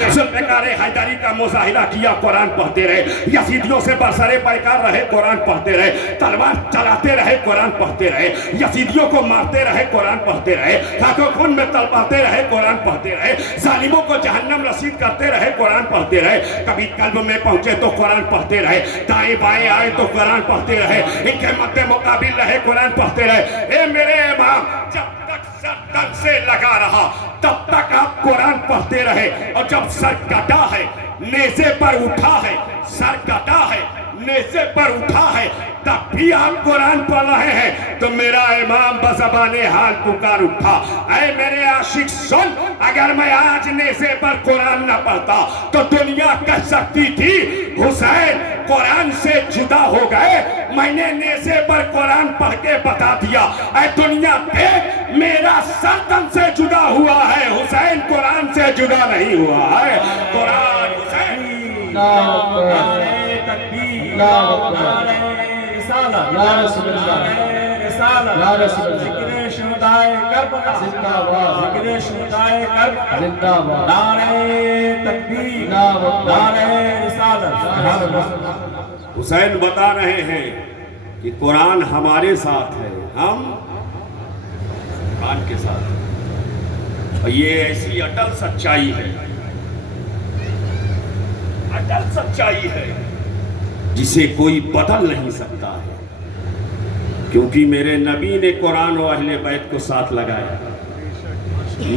ذوالفقار حیدری کا مظاہرہ کیا، قرآن پڑھتے رہے، یزیدیوں سے برسرے پیکار رہے، قرآن پڑھتے رہے، تلوار چلاتے رہے، قرآن پڑھتے رہے، یزیدیوں کو مارتے رہے، قرآن پڑھتے رہے، خاک و خون میں تڑپاتے رہے، قرآن پڑھتے رہے، ظالموں کو جہنم رسید کرتے رہے، قرآن پڑھتے رہے، کبھی قلب میں پہنچے تو قرآن پڑھتے رہے، دائیں بائیں آئے تو قرآن پڑھتے رہے، ان کے مد مقابل رہے، قرآن پڑھتے رہے۔ اے میرے امام، جب تک سر تن سے لگا رہا تب تک آپ قرآن پڑھتے رہے، اور جب سر کٹا ہے، نیزے پر اٹھا ہے، سر کٹا ہے، نیزے پر اٹھا ہے، تب بھی آپ قرآن پڑھ رہے ہیں، تو میرا امام بزبان حال پکار اٹھا، اے میرے عاشق سن، اگر میں آج نیزے پر قرآن نہ پڑھتا تو دنیا کہہ سکتی تھی حسین قرآن سے جدا ہو گئے، میں نے نیزے پر قرآن پڑھ کے بتا دیا، اے دنیا دیکھ میرا سر تن سے جدا ہوا ہے، حسین قرآن سے جدا نہیں ہوا ہے، قرآن حسین نعرہ تکبیر، نعرہ رسالہ، یا رسول اللہ، یا رسول اللہ، ذکر شہدائے کربلا، زندہ باد، ذکر شہدائے کربلا، زندہ باد، نعرہ تکبیر، نعرہ رسالہ۔ حسین بتا رہے ہیں کہ قرآن ہمارے ساتھ ہے، ہم قرآن کے ساتھ ہیں، اور یہ ایسی اٹل سچائی ہے، اٹل سچائی ہے جسے کوئی بدل نہیں سکتا ہے، کیونکہ میرے نبی نے قرآن و اہل بیت کو ساتھ لگایا،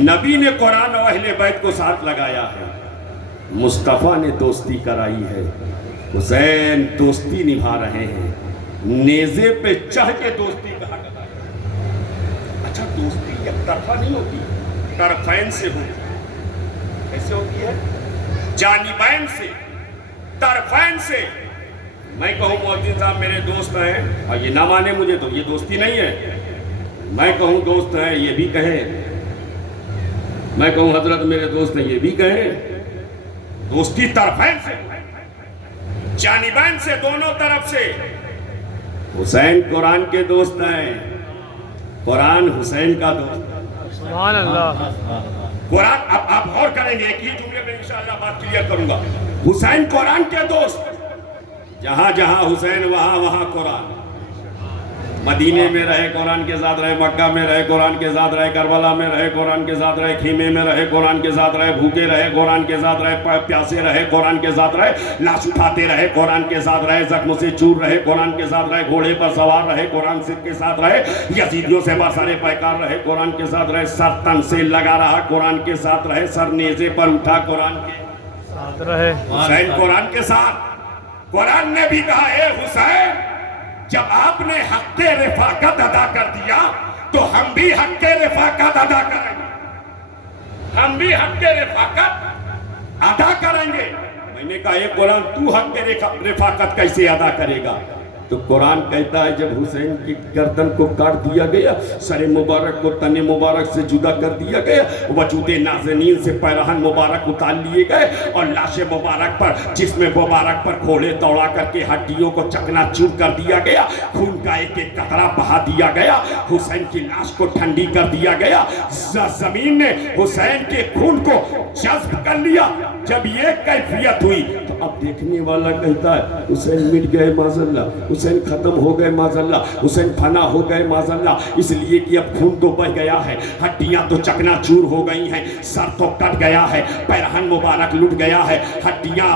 نبی نے قرآن و اہل بیت کو ساتھ لگایا ہے، مصطفیٰ نے دوستی کرائی ہے، حسین دوستی نبھا رہے ہیں، نیزے پہ چڑھ کے دوستی کہا کرتا ہے۔ اچھا دوستی ایک طرفہ نہیں ہوتی، طرفین سے ہوتی ہے، کیسے ہوتی ہے؟ جانبین سے، طرفین سے۔ میں کہوں مؤذن صاحب میرے دوست ہیں اور یہ نہ مانے مجھے تو یہ دوستی نہیں ہے، میں کہوں دوست ہیں یہ بھی کہیں، میں کہوں حضرت میرے دوست ہیں یہ بھی کہیں، دوستی طرفین سے، جانبین سے، دونوں طرف سے۔ حسین قرآن کے دوست ہیں، قرآن حسین کا دوست ہے، سبحان اللہ۔ قرآن اب آپ غور کریں گے، ایک ہی جملے میں انشاءاللہ بات کلیئر کروں گا۔ حسین قرآن کے دوست، جہاں جہاں حسین وہاں وہاں قرآن، مدینے میں رہے قرآن کے ساتھ رہے، مکہ میں رہے قرآن کے ساتھ رہے، کربلا میں رہے قرآن کے ساتھ رہے، خیمے میں رہے قرآن کے ساتھ رہے، بھوکے رہے قرآن کے ساتھ رہے، پیاسے رہے قرآن کے ساتھ رہے، لاش اٹھاتے رہے قرآن کے ساتھ رہے، زخم سے چور رہے قرآن کے ساتھ رہے، گھوڑے پر سوار رہے قرآن کے ساتھ رہے، یزیدیوں سے برسرے پیکار رہے قرآن کے ساتھ رہے، سر تن سے لگا رہا قرآن کے ساتھ رہے، سر نیزے پر اٹھا قرآن کے ساتھ رہے، حسین قرآن کے ساتھ۔ قرآن نے بھی کہا اے حسین جب آپ نے حق رفاقت ادا کر دیا تو ہم بھی حق رفاقت ادا کریں گے، ہم بھی حق رفاقت ادا کریں گے۔ میں نے کہا اے قرآن تو حق رفاقت کیسے ادا کرے گا؟ تو قرآن کہتا ہے جب حسین کی گردن کو کاٹ دیا گیا، سر مبارک کو تن مبارک سے جدا کر دیا گیا، وجود نازنین سے پیرہن مبارک اتار لیے گئے، اور لاش مبارک پر جسم مبارک پر گھوڑے دوڑا کر کے ہڈیوں کو چکنا چور کر دیا گیا، خون کا ایک ایک قطرہ بہا دیا گیا، حسین کی لاش کو ٹھنڈی کر دیا گیا، زمین نے حسین کے خون کو جذب کر لیا۔ جب یہ کیفیت ہوئی تو اب دیکھنے والا کہتا ہے حسین مٹ گئے معاذاللہ، حسین ختم ہو گئے معاذاللہ، حسین فنا ہو گئے معاذاللہ، اس لیے کہ اب خون تو بہ گیا ہے، ہڈیاں تو چکنا چور ہو گئی ہیں، سر تو کٹ گیا ہے، پیرہن مبارک لٹ گیا ہے، ہڈیاں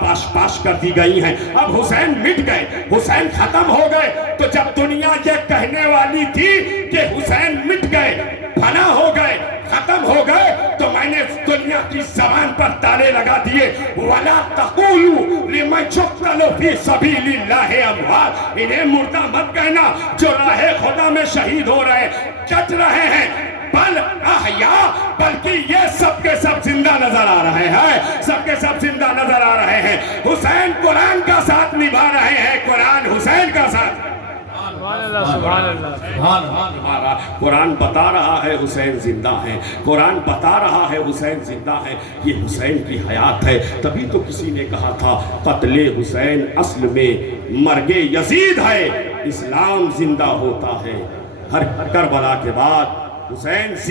پاش پاش کر دی گئی ہیں، اب حسین مٹ گئے، حسین ختم ہو گئے۔ تو جب دنیا یہ کہنے والی تھی کہ حسین مٹ گئے، فنا ہو گئے، ختم ہو گئے، تو میں نے دنیا کی زبان پر تالے لگا دیے، وَلَا تَقُولُوا لِمَنْ يُقْتَلُ فِي سَبِيلِ اللَّهِ أَمْوَاتٌ، انہیں مردہ مت کہنا جو راہ خدا میں شہید ہو رہے کٹ رہے ہیں، بل احیاء، بلکہ یہ سب کے سب زندہ نظر آ رہے ہیں، سب کے سب زندہ نظر آ رہے ہیں۔ حسین قرآن کا ساتھ نبھا رہے ہیں، قرآن حسین کا ساتھ۔ سبحان اللہ۔ قرآن بتا رہا ہے حسین زندہ ہیں، قرآن بتا رہا ہے حسین زندہ ہیں، یہ حسین کی حیات ہے۔ تبھی تو کسی نے کہا تھا قتل حسین اصل میں مرگ یزید ہے، اسلام زندہ ہوتا ہے۔ ہر کربلا کے بعد حسین زندہ